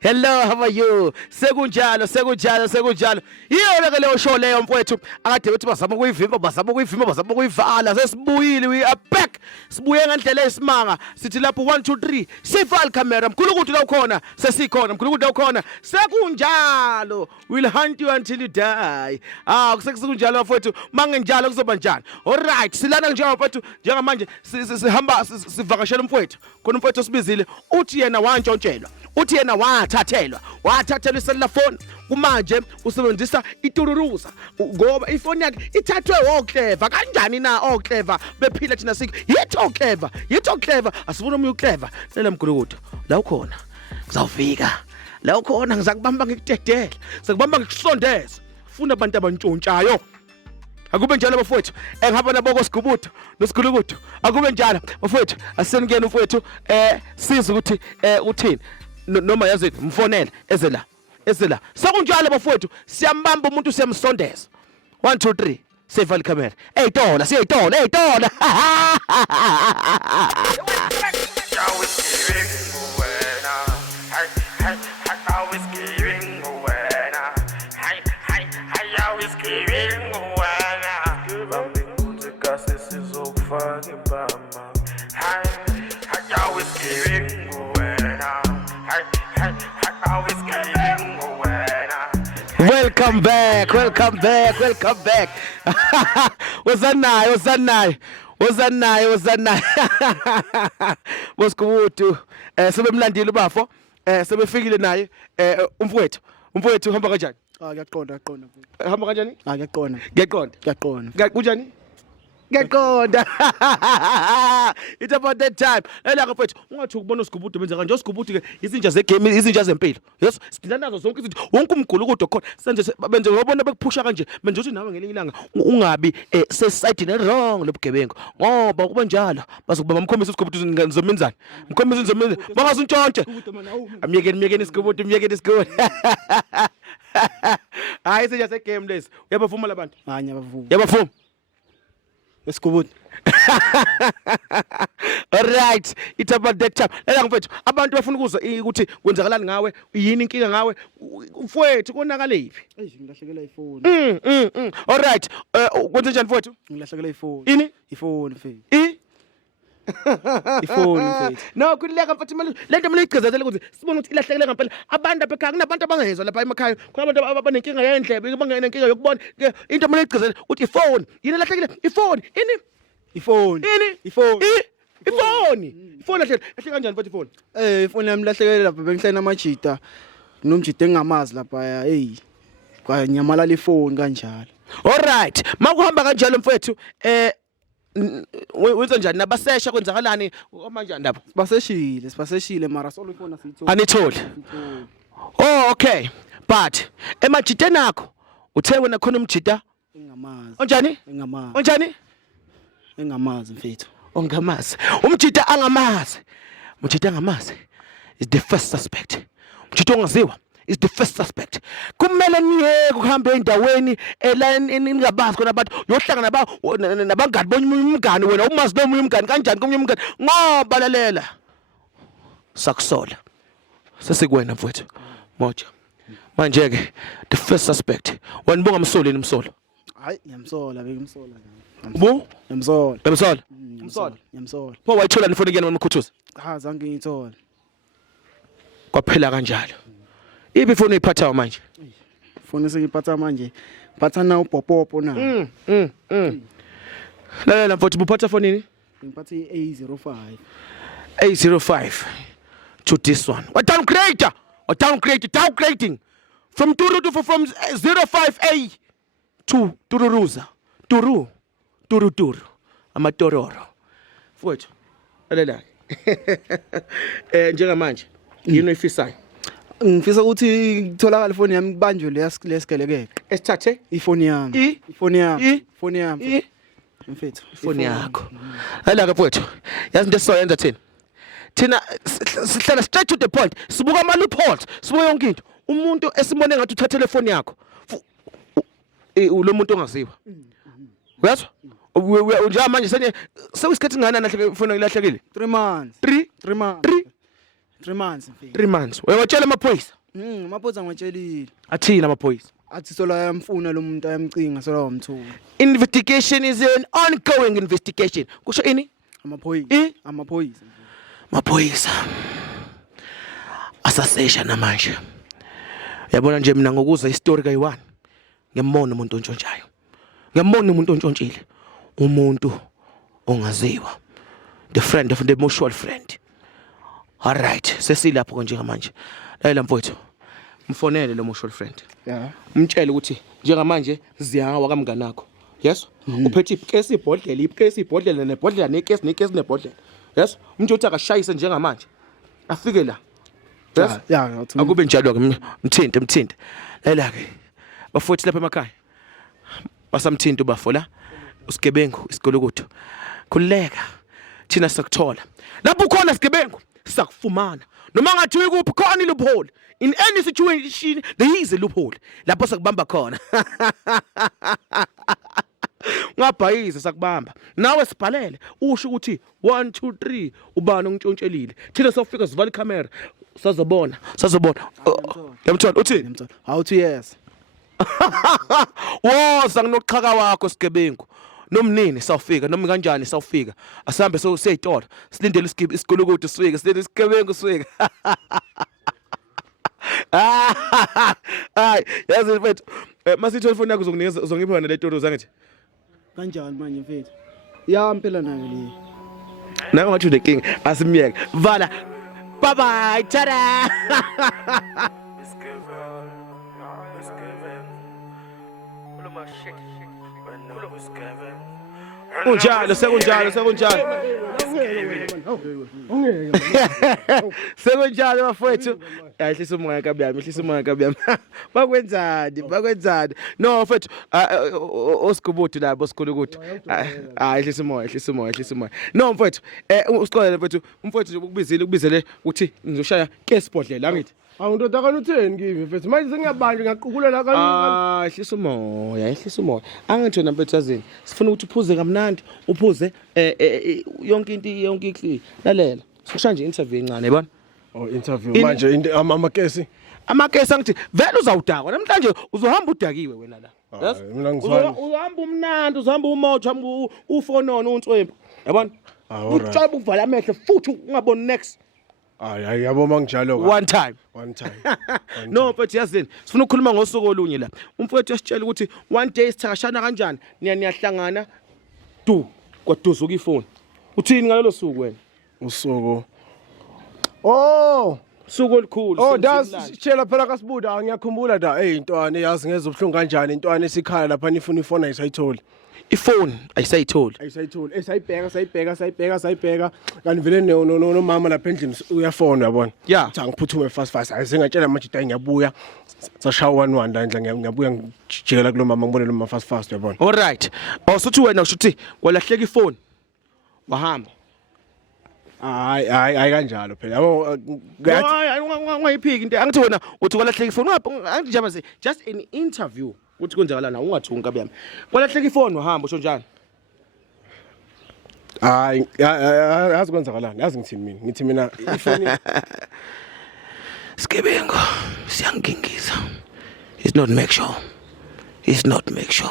Hello, how are you? Sekunjalo. Iyo ke leyo show leyo mfowethu. Akade bethi bazama ukuyivala. Sesibuyile, we are back. Sibuye ngendlela esimanga. Sithi lapho 1 2 3. Sival camera. Mkhulukuthi la ukhona. Sesikhona. Mkhulukuthi la ukhona. Sekunjalo. We'll hunt you until you die. Kusekunjalo mfowethu. Mangenjalo kuzoba njani? Alright, silana njengoba mfowethu. Njengamanje sihamba sivakashela umfowethu. Khona umfowethu osibizile. Uthi yena wantshontshelwa. Uthi yena wathathelwa iselula phone kumanje usebenzisa itururuza ngoba ifoni yakhe ithathwe oClever. Kanjani na oClever bephila thina sikho yithi oClever asifuna umuntu uClever lela mgulukudu la ukhona ngizawufika la ukhona ngizakubamba ngikudedela ngizakubamba ngikusondeza funa abantu abantshontshayo. Akube njalo bafowethu engihamba naboko Sigubudu noSigulukudu akube njalo bafowethu aseningene mfowethu siza ukuthi uthini noma yazi mfonele eze la sekunjalo bafowethu siyambamba umuntu siyamsondeza 1 2 3 save camera eyitola Welcome back. Wozanayo. Bosikubudu sebemlandile ubafo sebefikile naye umfowethu uhamba kanjani? Ngiyaqonda. Hamba kanjani? Ngiyaqonda. Kunjani? Ngiyaqonda. It's about that time. Elaka mfethu ungathi ukubona uSigubudu benza kanje uSigubudu ke izinja zegame izinja zempilo. Yes, sidlala nazo zonke izinto. Wonke umgulukudu khona senze benze ngobona bekuphusha kanje. Benze uthi nawe ngelinye ilanga ungabi seside wrong lobugebengu. Ngoba kuba njalo bazokubamba umkhombisa uSigubudu ngizomenzani. Umkhombisa ngizomenzani. Bangazuntshontshe. Amyekeni iSigubudu. Hayi izinja zegame lezi. Uyabavuma labantu? Hanya bavuma. Yabavuma. Sigubudu. Alright, it's about that time. Ela mfethu abantu bafuna ukuzwa ukuthi kwenzakalani ngawe, yini inkinga ngawe, mfethu konakala iphi? Ngilahlekela ifoni. Alright, kwenze njani mfethu? Ngilahlekela ifoni. Ini? Ifoni mfethu. Ifoni mfethu. No, kuleka mfethu manje lento mina igcezazela ukuthi sibone ukuthi ilahlekele ngempela. Abantu apha ekhaya kunabantu abangezwa lapha emakhaya. Kunabantu abanenkinga yendlebe, bangenenkinga yokubona. Into mina igcezazela ukuthi ifoni. Yini lahlekile? Ifoni. Ini? Ifoni lahle kanjani mfethu ifoni? Ifoni yami lahlekele lapha bengihlala namajita. Nomjita engingamazi lapha kwanyamalala ifoni kanjalo. Alright, makuhamba kanjalo mfethu wenza njani nabasesha kwenzakalani manje ndaba? Sibaseshile mara solo ifoni asiyithola. Anitholi. Oh okay. But emajiteni akho uthe wena khona umjita engamazi. Onjani? Engamazi. Onjani? Engamazi mfethu. Ongamazi. Umjita angamazi is the first suspect. Umjita ongaziwa is the first suspect. Kumele niyeke ukuhamba endaweni ningabazi khona abantu yohlanga nabangani bomngani wena umazi nomunye umngani kanjani komunye umngani ngoba lalela sakusola sesikwena mfowethu moja manje ke the first suspect wanibonga msoleni msolo. Hayi ngiyamsola bekimsola bo ngiyamsola pho wayithola nifoni kuyena nomkhuthuza zange ngiyithola kwaphela kanjalo. Ibi phone iphathayo manje? Phone sengiphatha manje. Phatha na upopopo na. Lalela mfowethu buphatha phone nini? Ngiphatha i-A05. A05 to this one. What downgrading from 05A to Tururuza. Turu. Amatororo. Mfowethu. Lalela. Njengamanje yini oyifisayo? Ngifisa ukuthi kutholakala ifoni yami kubanjwe lesikhelekeke. Esithathe ifoni yami. Mfethu, ifoni yakho. Hala ke mfowethu. Yazi into esizoyenza thina sihlala straight to the point. Sibuka ama loopholes, sibuka yonke into. Umuntu esimone ngathi uthathele ifoni yakho. Lo muntu ongaziwa. Uyazwa? Njengamanje sekuyisikhathi ngana nahle ifoni ilahlekile. 3 months. 3 months. 3 months mfethu. 3 months. Wewatshela amaphoyisa. Maphoyisa ngwatshelile. Athina amaphoyisa. Athi sola yamfuna lo muntu ayamcinga sola wamthuka. Investigation is an ongoing investigation. Kusho ini? Amaphoyisa. Amaphoyisa. Maphoyisa. Asasesha namanje. Yabona nje mina ngokuza istory kayi1. Ngiyambona umuntu ontshontshayo. Ngiyambona umuntu ontshontshile. Umuntu ongaziwa. The friend of the mutual friend. All right, sesilapho konje ngamanje. Layela mfowethu. Mfonele lo mutual friend. Yeah. Umtshele ukuthi njengamanje ziyawa kamngani wakho. Yes? Uphethe ikesi ibhodlela, ikesi ibhodlela nebhodlela nekesi nebhodlela. Yes? Umuntu uthi akashayise njengamanje. Afike la. Yes? Yeah, akube njalo ke mthinte. Layela ke. Bafowethu lapha emakhaya. Basamthinta ubafo la. Usigebengu isigolokutho. Khuleka. Thina sakuthola. Lapho khona sigebengu sakufumana. Noma ngathi ukuphi khona iloophole. In any situation there is a loophole. Lapho sakubamba khona. Ngabhayiza sakubamba. Nawe sibhalele usho ukuthi 1 2 3 ubani ongitshontshelile. Thina sofika sivala icamera. Sazobona. Yamthola uthini? How to yes. Woza nginoqhaka wakho sigebengu. Nomnini sawufika noma kanjani sawufika asambe seyitolo silindele isigulukudu sifike silindele isigebengu sifike hayi yazi mfethu masithi telefone yakho uzokunikeza uzongipha yona le toro zangithi Kanjani manje mfethu? Ya impela nayo le. Nawe ngathi the king asimyeke vala bye bye tada Kunjalo sekunjalo sekunjalo bafowethu ehlisa umoya kabiyami bakwenzani no mfethu osigubuthu labo sikhulukuthi ehlisa umoya no mfethu usiqolele mfethu umfowethu ukubizele uthi ngizoshaya ke sibhodlela angithi Awundoda kanutheni kimi mfethu manje sengiyabanje ngaqukulela kanini ehlisa umoya angithi wena mfethu yazini sifuna ukuthi uphuze kamnandi uphuze yonke into lalela sikusha nje interview encane yabona interview manje amakesi angithi vele uzawudakwa namhlanje uzohamba udakiwe wena la yes mina ngizwana uzohamba umnandi uzohamba umoja ufonona untswempu yabona utshabe uvala amehlo futhi ungaboni next hayi yabo manginjalo one time no mfethu yazini sifuna ukukhuluma ngosuku olunye la umfowethu yasitshela ukuthi one day sithakashana kanjani niyahlangana kwaduzuka ifoni uthini ngalelo suku wena usuku suku olukhulu dasitshela phela kaSibuda ngiyakhumbula da intwana yazi ngeza ubhlungu kanjani intwana esikhala lapha nifuna ifoni ayisayitholi ifoni ayisayitholi sayibheka kanti vele no mama lapha endlini uyafona yabona uthi angiphuthume fast ayisengatshela manje ukuthi ngiyabuya sashawa 11 la endla ngiyabuya ngijikela kulo mama ngibone lo mama fast yabona all right awusuthi wena ushuthi kwalahleka ifoni wahamba hayi kanjalo phela yabo ungayiphiki into angithi wena uthi kwalahleka ifoni angithi nje just an interview uthi kwenzakala na ungathungi kabiyami kwalahleka ifoni wahamba usho njani hayi yazi kwenzakalani yazi ngithi mina ifoni Sigebengu siyangingisa it's not make sure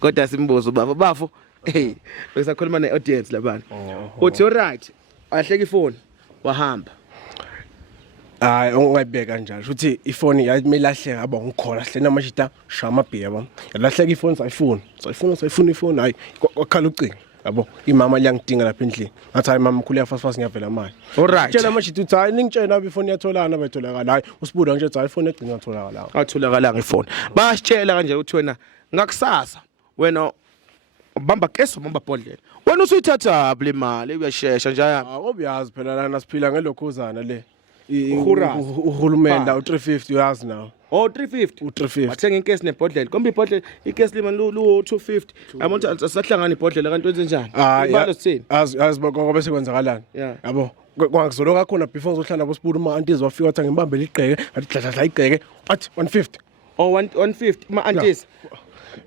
kodwa simbuzo bafo hey besakhuluma neaudience labana uthi all right ahleka ifoni wahamba hayi ungayibeka kanjalo ukuthi ifoni yayimelahleka aba ngikhola hlena mashita shama bhiya yabo yalahleka ifoni sayifuna ifoni hayi kwakhala ucingo yabo imama liyangidinga lapha endlini ngathi hayi mama mkhulu yafast ngiyavela manje all right tshela mashita uthi hayi ningitshela ifoni yatholana bayitholakala hayi uSibuda nje hayi ifoni egcina yatholakala atholakala ngefoni basitshela kanje ukuthi wena ngakusasa wena bamba keso bamba bhodlela wena usuyithatha le mali uyashesha nje obuyazi phela lana siphila ngelokhuzana le uhulumende u350 uyazi nawo 350 wathenga inkesi nebhodlela komba ibhodlela ikesi lima lu 250 amuntu asahlangana ibhodlela kanti wenze njani ibalo sithini azi ngoba sekwenzakalani yabo kwangizolo kakhona before ngizohlala boSibuda uma aunties wafika wathi ngibambe ligqeke ngathi dladla igqeke athi 150 150 ma aunties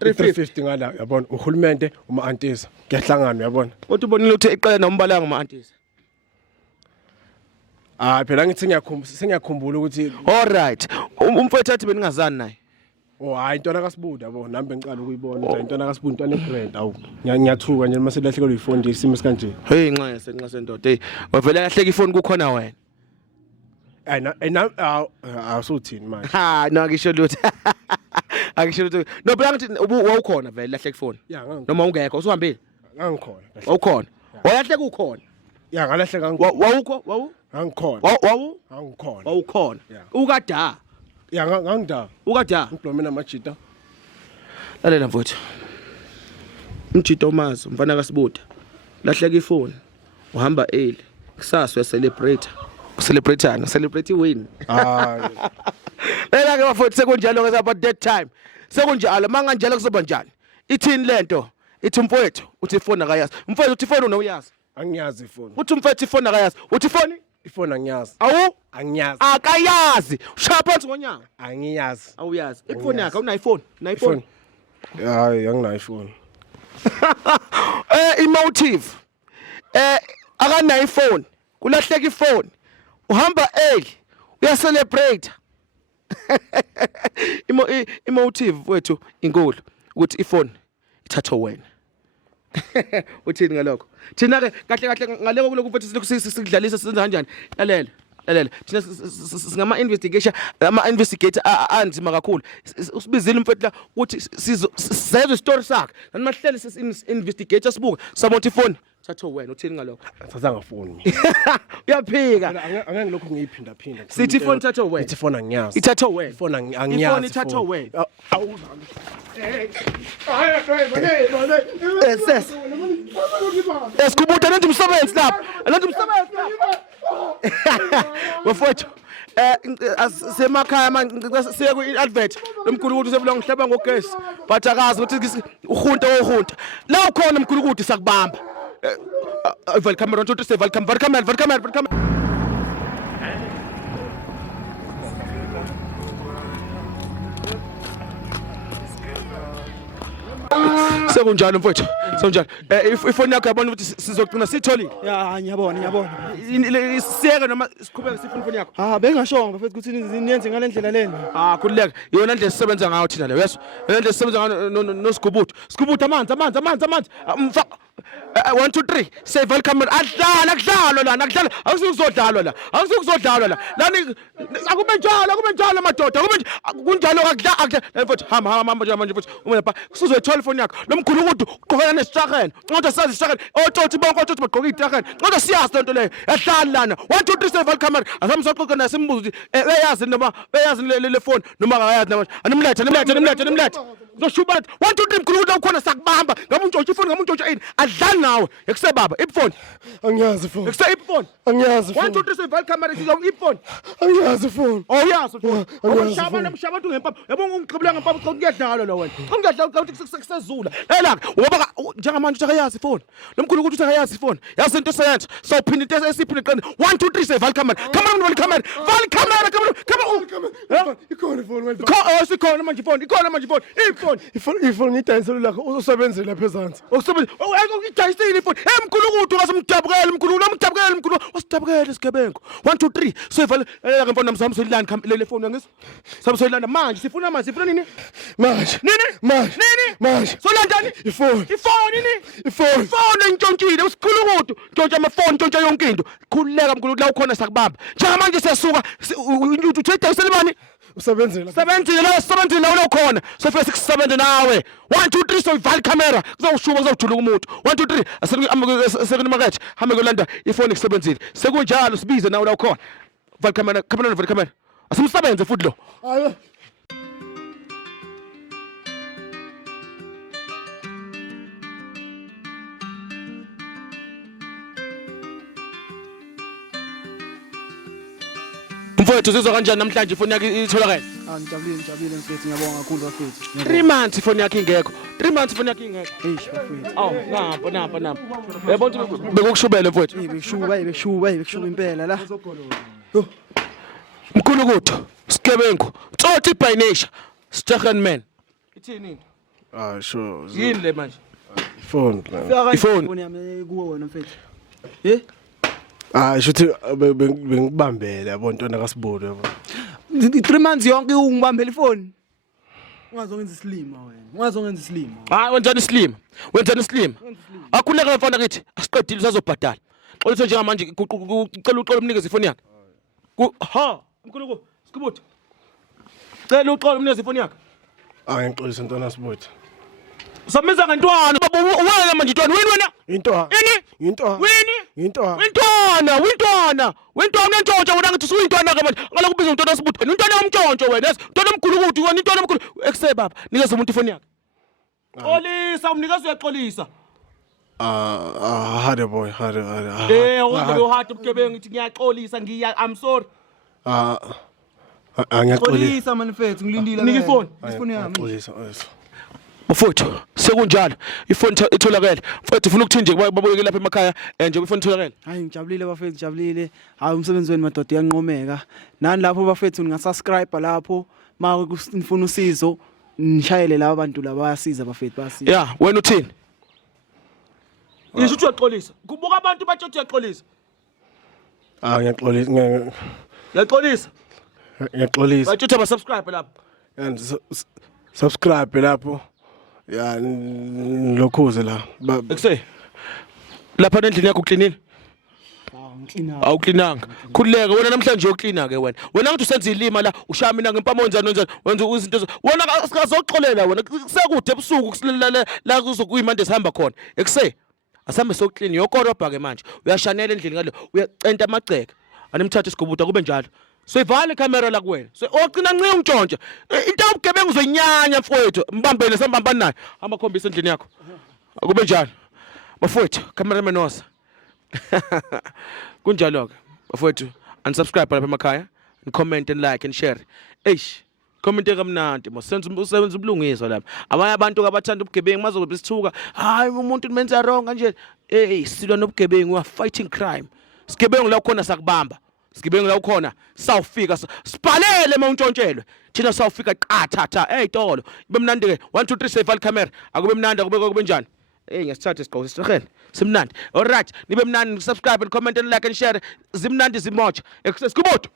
350 ngala yabona uhulumende uma aunties kuyahlangana yabona kodwa ubonile ukuthi iqela nombalanga ma aunties Hayi phela ngithi ngiyakhumbula ukuthi Alright. Umfowethu athi beningazani naye. oh hayi intwana kaSibuda yabo nami bengicala ukuyibona ukuthi intwana kaSibuda intwana egrand awu ngiyathuka nje mase lahlekelwe ifoni nje isimo esikanje. Hey nxa sendoda. Hey, wavela lahleka ifoni kukhona wena. Awusuthini manje. Ha, no ngisho lutho. Akisho lutho. No phela ngithi wawukhona vele lahleka ifoni. Ya Noma ungekho usuhambile. ngangikhona. Wawukhona. Wayahleka ukhona. Ya ngalahleka Wawukho? ngangikhona. Ngangikhona. Wawukhona. Yeah. Ukada. Ya ngangida. Ukada. Ngiblomena amajita. Lalela mfowethu. Umjito umazi umfana kaSibuda. Lahleka ifoni. Uhamba early. Kusasa celebrate win. Hayi. Lela ke bafowethu sekunjalo ke about that time. Sekunjalo manga njalo kuzoba njani? Ithini lento? Ithi umfowethu uthi ifoni akayazi. Umfowethu uthi ifoni unoyazi. Angiyazi ifoni. Uthi umfowethu ifoni akayazi. Uthi ifoni? Ifoni angiyazi. Awu? Angiyazi. Akayazi. Ushaya phansi ngonyanga. Angiyazi. Awuyazi. Ifoni yakhe unayo ifoni. Nayo ifoni. Hayi anginayo ifoni. Emotive. Akanayo ifoni. Kulahleka ifoni. Uhamba early. Uya celebrate. Emotive wethu inkulu ukuthi ifoni ithatha wena. Uthini ngalokho? Thina ke kahle ngaleko kuloko mfethu sikudlalisa senza kanjani? Lalela. Thina singama investigator anzima kakhulu. Usibizile mfethu la ukuthi sizwe story sakhe. Nani mahlele investigator sibuka samonti ifoni thatha wena. Uthini ngalokho? Thatha ngafoni. Uyaphika. Angeke lokho ngiyiphinda. Sithi ifoni thatha wena. Ithi ifoni angiyazi. Ithatha wena. Ifoni angiyazi. Ifoni ithatha wena. Esikubuta nenze umsebenzi lapha. Bafowethu semakhaya manje siye ku advert lomkhulukudu sebula ngihleba ngogesi but akazi ukuthi uhunta la ukhona umkhulukudu sakubamba val camera 1 2 3 val camera sekunjalo mfowethu sekunjalo ifoni yakho yabona ukuthi sizogcina sitholile Ya ngiyabona. siyeke noma siqhubeke sifuna ifoni yakho Bengashonga mfethu ukuthi niyenze ngalendlela lena. khulileka yona ndlela sisebenza ngayo thina leyo yeso yona ndlela sisebenza ngayo noSigubudu amanzi mfa 1 2 3 say welcome akudlalwa lana akuzokuzodlalwa la lani akube njalo madoda kunjalo akudla mfethu hamba manje mfethu umapha sizothola ifoni yakho lomkhulukudu uqhokana nesitrakeni nqoda sazi isitrakeni ototi bonke bagqoka itrakeni nqoda siyazi lento leyo yahlala lana 1 2 3 say welcome asamsoqoqa nasimbuza ukuthi eyazi noma eyazi le phone noma akayazi namanje animlethe uzoshuba 1 2 3 mkhulukudu ukhona sakubamba ngabe untshontsha ifoni ngabe untshontsha ini adlali nawe ekusebaba iphone Angiyazi ifoni. iphone Angiyazi 1 ifoni. 2 3 say welcome sizo iphone Angiyazi ifoni. yazi Angiyazi umshaba ngempapa yabona ungixhibela ngempapa cha kuyadlalwa la wena ungiyadlala ukuthi kusezula ela ngoba njengamanje akayazi ifoni lomkhulu ukuthi akayazi ifoni yazi into seyenza so uphinda into esiphinde qene 1 2 3 say val camera come Ikhona ifoni wena. sikhona manje ifoni Ifoni ngidayisela lakho usebenzela phezansi. ukidayisile ifoni mkhulukudu ngasumdabukele mkhulu wasidabukele isigebengu 1 2 3 so val ke mfana msami soyilanda le phone ngisi sami soyilanda manje sifuna nini Manje. solandani Ifoni ifoni ntshontshile usikhulukudu ntshontsha amafoni ntshontsha yonke into khululeka mkhulu la ukhona sakubamba njengamanje siyasuka uthayisele bani usebenzela. Sebenzile la ukhona sofike sikusebenze nawe 1 2 3 so val camera kuzawushuba kuzawujuluka umuntu 1 2 3 asekunemakethe hambe kolanda ifoni kusebenzile sekunjalo sibize nawe la ukhona val camera asimsebenze futhi lo Hayi. mfowethu uzizwa kanjani namhlanje ifoni yakhe itholakala Ngijabulile mfethu ngiyabonga kakhulu bafethu. 3 months ifoni yakhe ingekho 3 months ifoni yakhe ingekho Bafethu. awu napha yabona bekukushubele mfowethu Bekushuba impela la. mkhulukudu sigebengu tsotsi by nature Stegen man ithini into Sure. yini le manje Ifoni. Ifoni. Ifoni yami kuwe wena mfethu. Shuthi bengibambele yabo ntwana kaSibulo yabo. 3 months yonke ungibambela ifoni. Ungazongenza isilima wena. Ungazongenza isilima. Hayi wenzani islima? Wenzani islima? Akhuleka mfana kithi asiqedile usazobhadala. Xolisa nje manje ucela uxolo umnikeze ifoni yakhe. Ha, mkhuluko, Skibutho. Cela uxolo umnikeze ifoni yakhe. Ngixolisa ntwana kaSibulo. Samiza ngantwana baba uwena manje ntwana wena. Into. Ini? Into. Wini? Into. Wintwana unentshontsho wena ngithi usuyintwana ke manje. Ngala kubiza untwana Sibutho. Untwana omtshontsho wena. Untwana omkhulu ukuthi wena intwana omkhulu. Ekuse baba, nikeze umuntu ifoni yakhe. Xolisa umnikeze uyaxolisa. Hard boy, hard. Wonke behard ubugebengu ngithi ngiyaxolisa I'm sorry. Ngiyaxolisa. Xolisa manifest ngilindile. Nika ifoni. Ifoni yami. Ngixolisa. Mfowethu sekunjalo ifoni itholakele mfowethu ufuna ukuthi nje babuyeke lapha emakhaya nje ifoni itholakele. Hayi ngijabulile bafethu ngijabulile. Hayi umsebenzi wenu madoda uyanqomeka. Nani lapho bafethu ningasubscribe lapho ma ufuna usizo nishayele laba bantu laba bayasiza bafethu bayasiza. Yeah, wena uthini? Yisho uthi uyaxolisa. Kubuka abantu bathi uyaxolisa. Ngiyaxolisa. Uyaxolisa. Ngiyaxolisa. Bathi uthi subscribe lapha. And subscribe lapho. Ya lokhuze la. Ekuse. Lapha endlini yakho uklinile? Ngicina. Awuklinanga. Khulileke wena namhlanje uyoklina ke wena. Wena ngithi usenza ilima la ushaya ngempama wenzani wenza izinto wena asikazoxolela wena sekude ebusuku kusilela la kuzokuyimande sihamba khona. Ekuse. Asambe soklini yokorobha ke manje. Uyashanela endlini ngalo uyacenta amagceke. Animthatha isigubutha kube njalo. Soyivala ikamera la kuwena. So ogcina nqe ungtshontshe. Into yobugebengu uzoyinyanya mfowethu. Mbambele sambambani naye. Hamba khombisa endlini yakho. Akube njalo. Bafowethu, cameraman osa. Kunjalo ke. Bafowethu, unsubscribe lapha emakhaya, comment and like and share. Eish. Comment kamnandi mosenza ubulungiswa lapha. Abanye abantu abathanda ubugebengu mazobe sithuka. Hayi umuntu umenza wrong kanje. Silwa nobugebengu we are fighting crime. Sigebengu la khona sakubamba. Sigebengu la ukhona sawufika sibhalele mawuntshontshelwe thina sawufika qathatha eyitolo ibe mnandi ke 1 2 3 save camera akube mnandi kube njani ngiyasithatha isiqhoko sirhene simnandi all right nibe mnandi subscribe and comment and like and share zimnandi zimoja Skibutho.